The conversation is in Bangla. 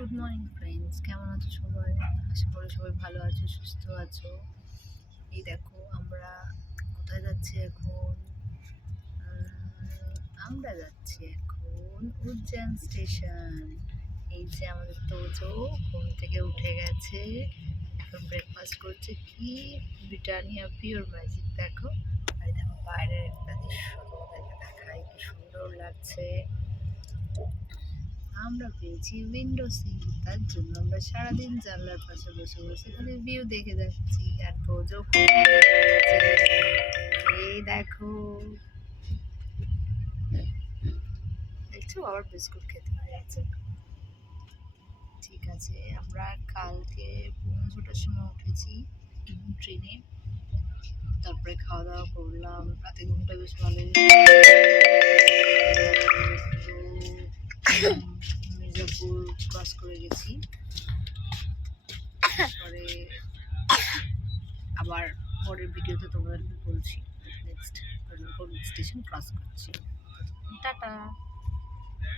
গুড মর্নিং ফ্রেন্ডস, কেমন আছো সবাই? আশা করি সবাই ভালো আছো, সুস্থ আছো। এই দেখো আমরা কোথায় যাচ্ছি এখন। আমরা যাচ্ছি এখন উজ্জয়ন স্টেশন। এই যে আমাদের তোজো ঘুম থেকে উঠে গেছে, এখন ব্রেকফাস্ট করছে। কি ব্রিটানিয়া পিওর ম্যাজিক দেখো। আর দেখো বাইরের একটা দৃশ্য তোমাদেরকে দেখাই, কি সুন্দর লাগছে। আমরা পেয়েছি উইন্ডো সিট, তার জন্য আমরা সারাদিন জানলার পাশে বসে বসে এখানে ভিউ দেখে যাচ্ছি। আর তোজো এই দেখো, দেখছো আবার বিস্কুট খেতে হয়ে গেছে। ঠিক আছে, আমরা কালকে 5:30টার সময় উঠেছি ট্রেনে, তারপরে খাওয়া দাওয়া করলাম, রাতে ঘুমটা বেশ ভালোই। মির্জাপুর ক্রস করে গেছি, তারপরে আবার পরের ভিডিওতে তোমাদেরকে বলছি নেক্সট কোন স্টেশন ক্রস করছি। টাটা।